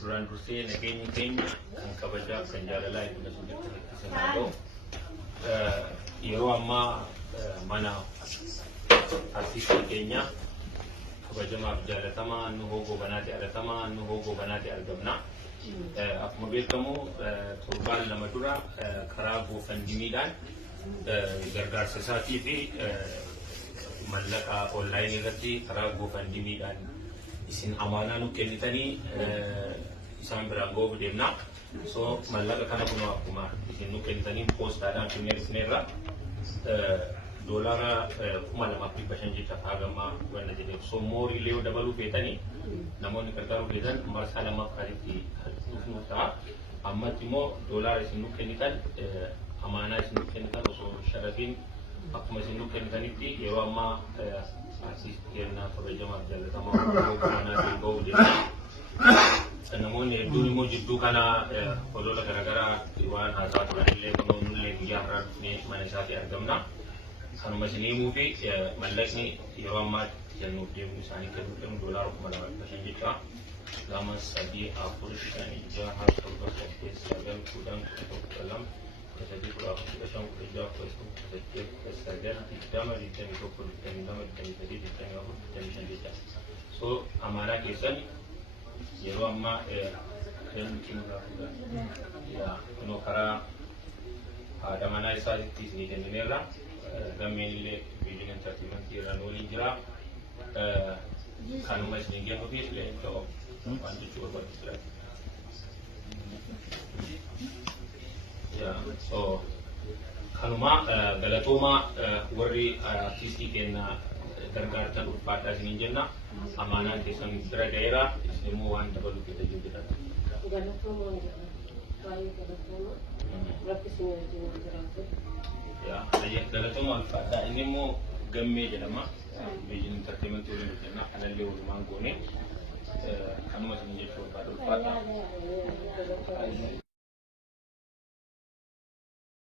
duraan dursee nageenyi keenya kan kabajaa kan jaalalaa iddoo sunirratti sanaadoo yeroo ammaa mana artistii keenya kabajamaaf jaalatamaa nu hogoo banaati alatamaa nu hogoo banaati argamna. Akkuma beekamu torbaan lama dura karaa GoFundMeedhaan gargaarsa isaatii fi mallaqa online irratti karaa GoFundMeedhaan isin amaanaa nu kennitanii isaan biraan goofu deemna. So mallaqa kana kun akkuma isin nu kennitanii poostaadhaan finneerra dolara $2,500 jecha hagama wanna jedhe. So moorii illee dabaluu feetanii namoonni gargaaruu feetan marsaa lamaffaatti dhufnu ta'a. Ammatti immoo dolara isin nu kennitan amaanaa isin nu kennitan osoo sharafiin akkuma isin nu kennitanitti yeroo ammaa artistii keenyaa kabajamaaf jaalatamaa kanaatiin ga'uu deemna. Namoonni hedduun immoo jidduu kana olola garaagaraa waan haasaa turan illee kunuunullee guyyaa har'aa dhufnee mana isaatti argamna. Kanuma isin himuu fi mallaqni yeroo ammaatti kennuuf deemu isaanii kennuu deemu doolaara $2,500 jecha. Lama sadii afur shan jaha torba saddeet sagal kudhan kudha sadii kudha afur kudha shan kudha jaha kudha saddeet kudha sagal digdama digdamii tokko digdamii lama digdamii sadii digdamii afur digdamii shan jecha. So amaanaa keessan yeroo ammaa kan nurraa fuudhan kunoo karaa haadha manaa isaatti isinii kennineerra. Gammeen illee Vision Entertainment irraan waliin jira. Kanuma isin kennu fi illee ta'u waan jechuu barbaachisu. So kanuma galatooma warri artistii keenya gargaartan ulfaadhaa isiniin jenna. Amaanaan keessan bira ga'eera. Isin immoo waan dabaluu keessatti jedhan. Galatooma baay'ee galatooma. Rakkisni wajjin jiraatu. Galatooma ulfaadhaa. Inni immoo gammee jedhama. Vision Entertainment waliin hojjenna. Anallee walumaan goone kanuma isin jechuu ulfaadhaa.